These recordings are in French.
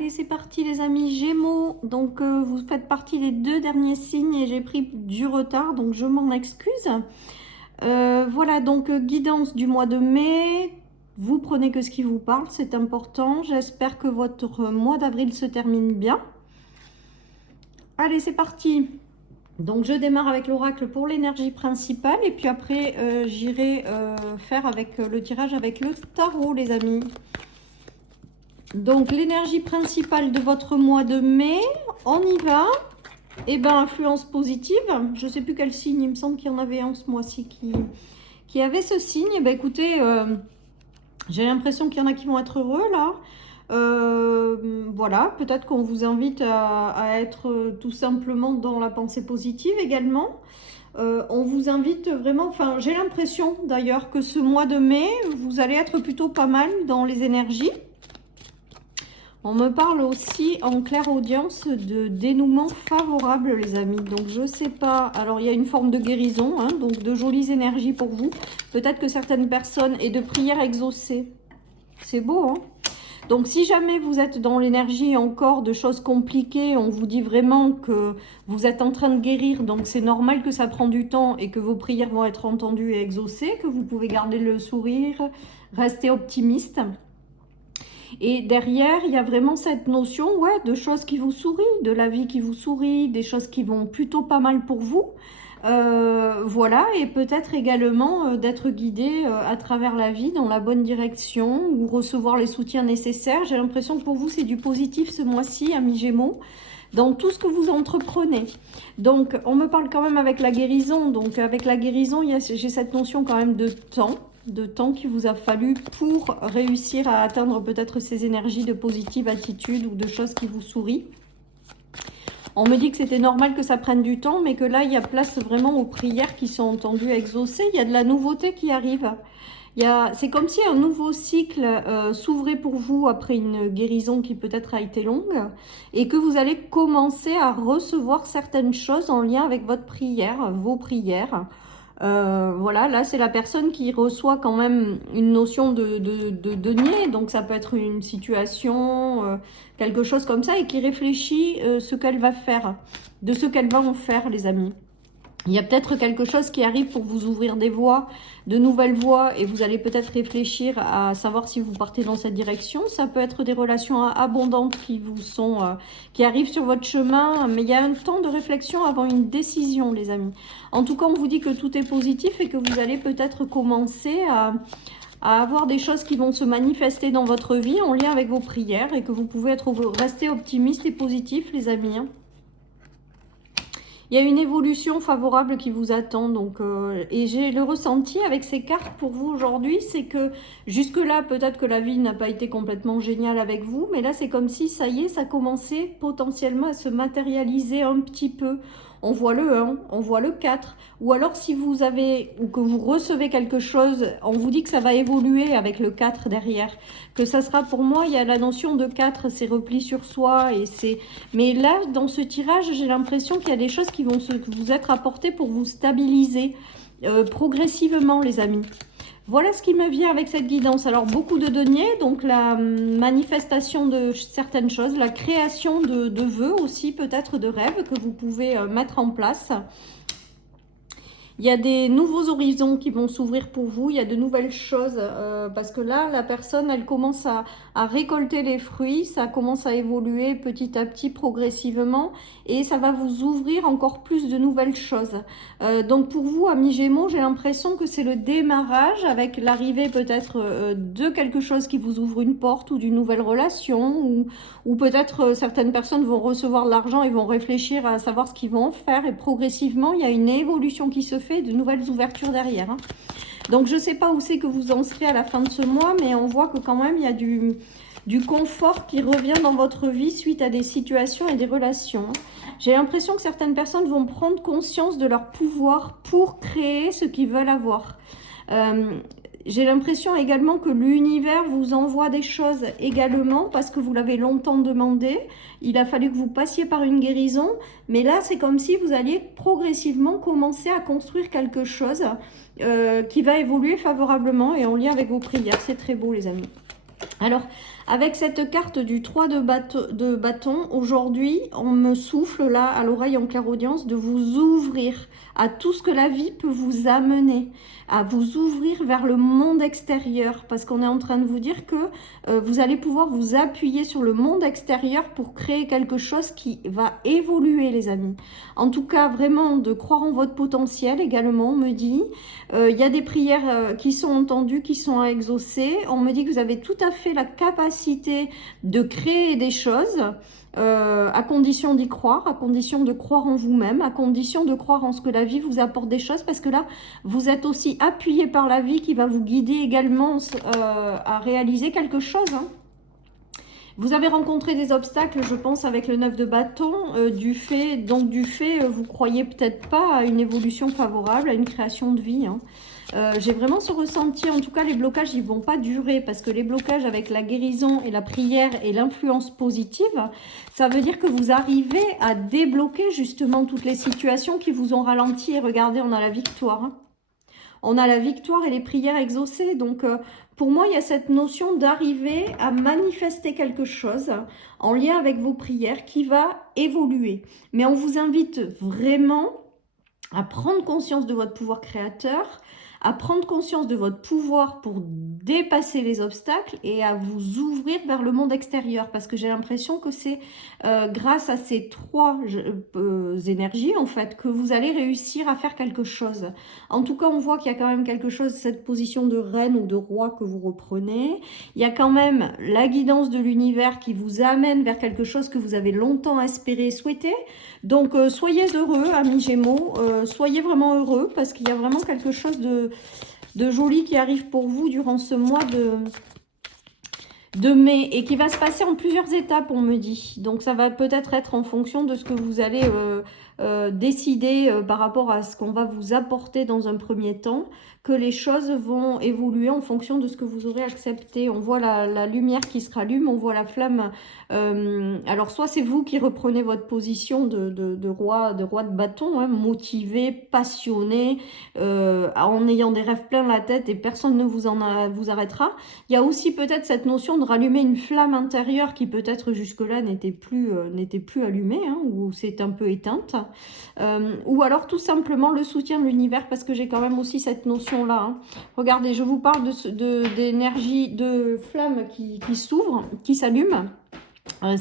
Allez, c'est parti les amis Gémeaux. Donc, vous faites partie des 2 derniers signes et j'ai pris du retard, donc je m'en excuse. Voilà, donc guidance du mois de mai. Vous prenez que ce qui vous parle, c'est important. J'espère que votre mois d'avril se termine bien. Allez, c'est parti. Donc, je démarre avec l'oracle pour l'énergie principale et puis après, j'irai faire avec le tirage avec le tarot, les amis. Donc, l'énergie principale de votre mois de mai, on y va. Eh bien, influence positive. Je ne sais plus quel signe, il me semble qu'il y en avait un ce mois-ci qui avait ce signe. Eh bien, écoutez, j'ai l'impression qu'il y en a qui vont être heureux là. Voilà, peut-être qu'on vous invite à être tout simplement dans la pensée positive également. On vous invite vraiment, enfin j'ai l'impression d'ailleurs que ce mois de mai, vous allez être plutôt pas mal dans les énergies. On me parle aussi en clairaudience de dénouement favorable, les amis. Donc, je ne sais pas. Alors, il y a une forme de guérison, hein, donc de jolies énergies pour vous. Peut-être que certaines personnes et de prières exaucées. C'est beau, hein? Donc, si jamais vous êtes dans l'énergie encore de choses compliquées, on vous dit vraiment que vous êtes en train de guérir. Donc, c'est normal que ça prend du temps et que vos prières vont être entendues et exaucées, que vous pouvez garder le sourire, rester optimiste. Et derrière, il y a vraiment cette notion de choses qui vous sourient, de la vie qui vous sourit, des choses qui vont plutôt pas mal pour vous. Voilà, et peut-être également d'être guidé à travers la vie dans la bonne direction ou recevoir les soutiens nécessaires. J'ai l'impression que pour vous, c'est du positif ce mois-ci, amis Gémeaux, dans tout ce que vous entreprenez. Donc, on me parle quand même avec la guérison. Donc, avec la guérison, j'ai cette notion quand même de temps qu'il vous a fallu pour réussir à atteindre peut-être ces énergies de positive attitude ou de choses qui vous sourient. On me dit que c'était normal que ça prenne du temps, mais que là, il y a place vraiment aux prières qui sont entendues, exaucées. Il y a de la nouveauté qui arrive. C'est comme si un nouveau cycle s'ouvrait pour vous après une guérison qui peut-être a été longue et que vous allez commencer à recevoir certaines choses en lien avec votre prière, vos prières. Voilà, là c'est la personne qui reçoit quand même une notion de denier, donc ça peut être une situation, quelque chose comme ça, et qui réfléchit ce qu'elle va faire, de ce qu'elle va en faire, les amis. Il y a peut-être quelque chose qui arrive pour vous ouvrir des voies, de nouvelles voies, et vous allez peut-être réfléchir à savoir si vous partez dans cette direction. Ça peut être des relations abondantes qui arrivent sur votre chemin, mais il y a un temps de réflexion avant une décision, les amis. En tout cas, on vous dit que tout est positif et que vous allez peut-être commencer à avoir des choses qui vont se manifester dans votre vie en lien avec vos prières et que vous pouvez rester optimiste et positif, les amis, hein. Il y a une évolution favorable qui vous attend. Donc, et j'ai le ressenti avec ces cartes pour vous aujourd'hui, c'est que jusque-là, peut-être que la vie n'a pas été complètement géniale avec vous, mais là, c'est comme si, ça y est, ça commençait potentiellement à se matérialiser un petit peu. On voit le 1, on voit le 4. Ou alors, si vous avez, ou que vous recevez quelque chose, on vous dit que ça va évoluer avec le 4 derrière. Que ça sera, pour moi, il y a la notion de 4, c'est repli sur soi. Mais là, dans ce tirage, j'ai l'impression qu'il y a des choses qui vont vous être apportées pour vous stabiliser progressivement, les amis. Voilà ce qui me vient avec cette guidance. Alors, beaucoup de deniers, donc la manifestation de certaines choses, la création de vœux aussi, peut-être de rêves que vous pouvez mettre en place. Il y a des nouveaux horizons qui vont s'ouvrir pour vous, il y a de nouvelles choses, parce que là, la personne, elle commence à récolter les fruits, ça commence à évoluer petit à petit, progressivement, et ça va vous ouvrir encore plus de nouvelles choses. Donc pour vous, amis Gémeaux, j'ai l'impression que c'est le démarrage, avec l'arrivée peut-être de quelque chose qui vous ouvre une porte, ou d'une nouvelle relation, ou peut-être certaines personnes vont recevoir de l'argent et vont réfléchir à savoir ce qu'ils vont en faire, et progressivement, il y a une évolution qui se fait, de nouvelles ouvertures derrière, hein. Donc je ne sais pas où c'est que vous en serez à la fin de ce mois, mais on voit que quand même il y a du confort qui revient dans votre vie suite à des situations et des relations, hein. J'ai l'impression que certaines personnes vont prendre conscience de leur pouvoir pour créer ce qu'ils veulent avoir. J'ai l'impression également que l'univers vous envoie des choses également parce que vous l'avez longtemps demandé. Il a fallu que vous passiez par une guérison. Mais là, c'est comme si vous alliez progressivement commencer à construire quelque chose qui va évoluer favorablement et en lien avec vos prières. C'est très beau, les amis. Alors, Avec cette carte du 3 de bâton, aujourd'hui, on me souffle là à l'oreille en clairaudience de vous ouvrir à tout ce que la vie peut vous amener, à vous ouvrir vers le monde extérieur, parce qu'on est en train de vous dire que vous allez pouvoir vous appuyer sur le monde extérieur pour créer quelque chose qui va évoluer, les amis. En tout cas, vraiment, de croire en votre potentiel également, on me dit. Il y a des prières qui sont entendues, qui sont exaucées. On me dit que vous avez tout à fait la capacité de créer des choses, à condition d'y croire, à condition de croire en vous-même, à condition de croire en ce que la vie vous apporte des choses, parce que là, vous êtes aussi appuyé par la vie qui va vous guider également à réaliser quelque chose, hein. Vous avez rencontré des obstacles, je pense, avec le 9 de bâton, du fait, vous croyez peut-être pas à une évolution favorable, à une création de vie, hein. J'ai vraiment ce ressenti, en tout cas les blocages ils vont pas durer, parce que les blocages avec la guérison et la prière et l'influence positive, ça veut dire que vous arrivez à débloquer justement toutes les situations qui vous ont ralenti. Et regardez, on a la victoire, hein. On a la victoire et les prières exaucées. Donc, pour moi, il y a cette notion d'arriver à manifester quelque chose en lien avec vos prières qui va évoluer. Mais on vous invite vraiment à prendre conscience de votre pouvoir créateur, à prendre conscience de votre pouvoir pour dépasser les obstacles et à vous ouvrir vers le monde extérieur. Parce que j'ai l'impression que c'est grâce à ces trois énergies, en fait, que vous allez réussir à faire quelque chose. En tout cas, on voit qu'il y a quand même quelque chose, cette position de reine ou de roi que vous reprenez. Il y a quand même la guidance de l'univers qui vous amène vers quelque chose que vous avez longtemps espéré et souhaité. Donc, soyez heureux, amis Gémeaux. Soyez vraiment heureux parce qu'il y a vraiment quelque chose de joli qui arrive pour vous durant ce mois de mai et qui va se passer en plusieurs étapes, on me dit. Donc, ça va peut-être être en fonction de ce que vous allez décider par rapport à ce qu'on va vous apporter dans un premier temps, que les choses vont évoluer en fonction de ce que vous aurez accepté. On voit la lumière qui se rallume, on voit la flamme. Alors, soit c'est vous qui reprenez votre position de roi de bâton, hein, motivé, passionné, en ayant des rêves plein la tête et personne ne vous arrêtera. Il y a aussi peut-être cette notion de rallumer une flamme intérieure qui peut-être jusque-là n'était plus allumée, hein, ou c'est un peu éteinte. Ou alors tout simplement le soutien de l'univers, parce que j'ai quand même aussi cette notion-là, hein. Regardez, je vous parle d'énergie, de flamme qui s'ouvre, qui s'allume.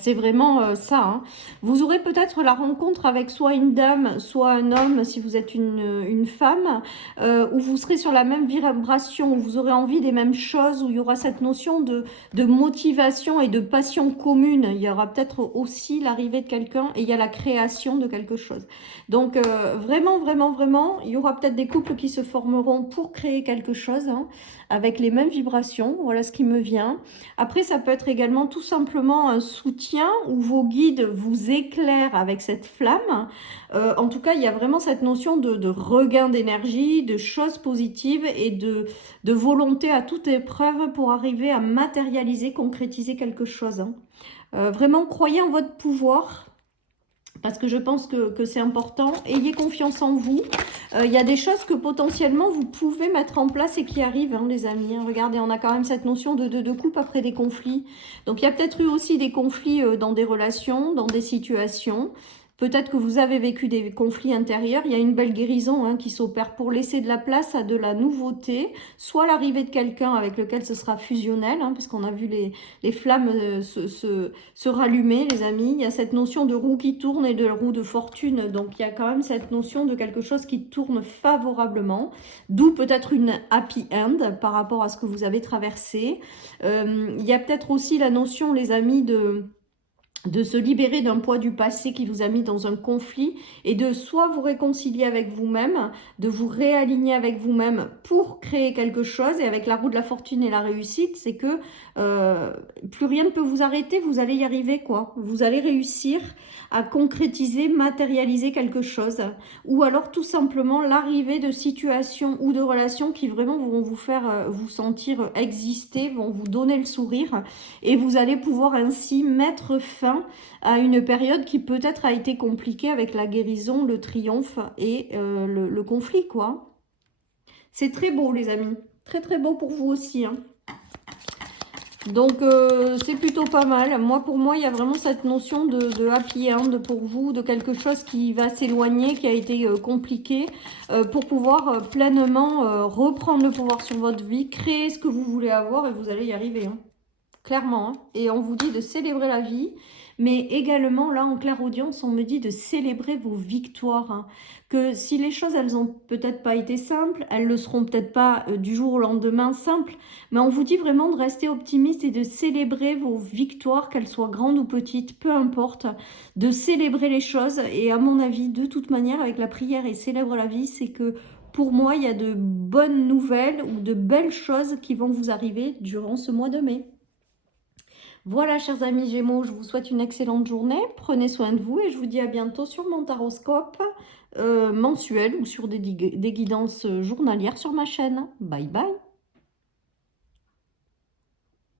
C'est vraiment ça, hein. Vous aurez peut-être la rencontre avec soit une dame, soit un homme, si vous êtes une femme, où vous serez sur la même vibration, où vous aurez envie des mêmes choses, où il y aura cette notion de motivation et de passion commune. Il y aura peut-être aussi l'arrivée de quelqu'un et il y a la création de quelque chose. Donc, vraiment, vraiment, vraiment, il y aura peut-être des couples qui se formeront pour créer quelque chose, hein, avec les mêmes vibrations. Voilà ce qui me vient. Après, ça peut être également tout simplement un soutien où vos guides vous éclairent avec cette flamme. En tout cas, il y a vraiment cette notion de regain d'énergie, de choses positives et de volonté à toute épreuve pour arriver à matérialiser, concrétiser quelque chose, hein. Vraiment, croyez en votre pouvoir. Parce que je pense que c'est important. Ayez confiance en vous. Il y a des choses que potentiellement vous pouvez mettre en place et qui arrivent, hein, les amis, hein. Regardez, on a quand même cette notion de coupe après des conflits. Donc, il y a peut-être eu aussi des conflits dans des relations, dans des situations. Peut-être que vous avez vécu des conflits intérieurs. Il y a une belle guérison, hein, qui s'opère pour laisser de la place à de la nouveauté. Soit l'arrivée de quelqu'un avec lequel ce sera fusionnel, hein, parce qu'on a vu les flammes se rallumer, les amis. Il y a cette notion de roue qui tourne et de roue de fortune. Donc, il y a quand même cette notion de quelque chose qui tourne favorablement. D'où peut-être une happy end par rapport à ce que vous avez traversé. Il y a peut-être aussi la notion, les amis, de se libérer d'un poids du passé qui vous a mis dans un conflit et de soit vous réconcilier avec vous-même, de vous réaligner avec vous-même pour créer quelque chose. Et avec la roue de la fortune et la réussite, c'est que plus rien ne peut vous arrêter, vous allez y arriver, quoi. Vous allez réussir à concrétiser, matérialiser quelque chose. Ou alors tout simplement l'arrivée de situations ou de relations qui vraiment vont vous faire vous sentir exister, vont vous donner le sourire et vous allez pouvoir ainsi mettre fin à une période qui peut-être a été compliquée avec la guérison, le triomphe et le conflit, quoi. C'est très beau, les amis. Très, très beau pour vous aussi, hein. Donc, c'est plutôt pas mal. Moi, pour moi, il y a vraiment cette notion de happy end pour vous, de quelque chose qui va s'éloigner, qui a été compliqué, pour pouvoir pleinement reprendre le pouvoir sur votre vie, créer ce que vous voulez avoir et vous allez y arriver, hein. Clairement, hein. Et on vous dit de célébrer la vie, mais également, là, en clairaudience, on me dit de célébrer vos victoires, hein. Que si les choses, elles ont peut-être pas été simples, elles le seront peut-être pas du jour au lendemain simples, mais on vous dit vraiment de rester optimiste et de célébrer vos victoires, qu'elles soient grandes ou petites, peu importe, de célébrer les choses. Et à mon avis, de toute manière, avec la prière et célèbre la vie, c'est que pour moi, il y a de bonnes nouvelles ou de belles choses qui vont vous arriver durant ce mois de mai. Voilà, chers amis Gémeaux, je vous souhaite une excellente journée. Prenez soin de vous et je vous dis à bientôt sur mon taroscope mensuel ou sur des guidances journalières sur ma chaîne. Bye bye.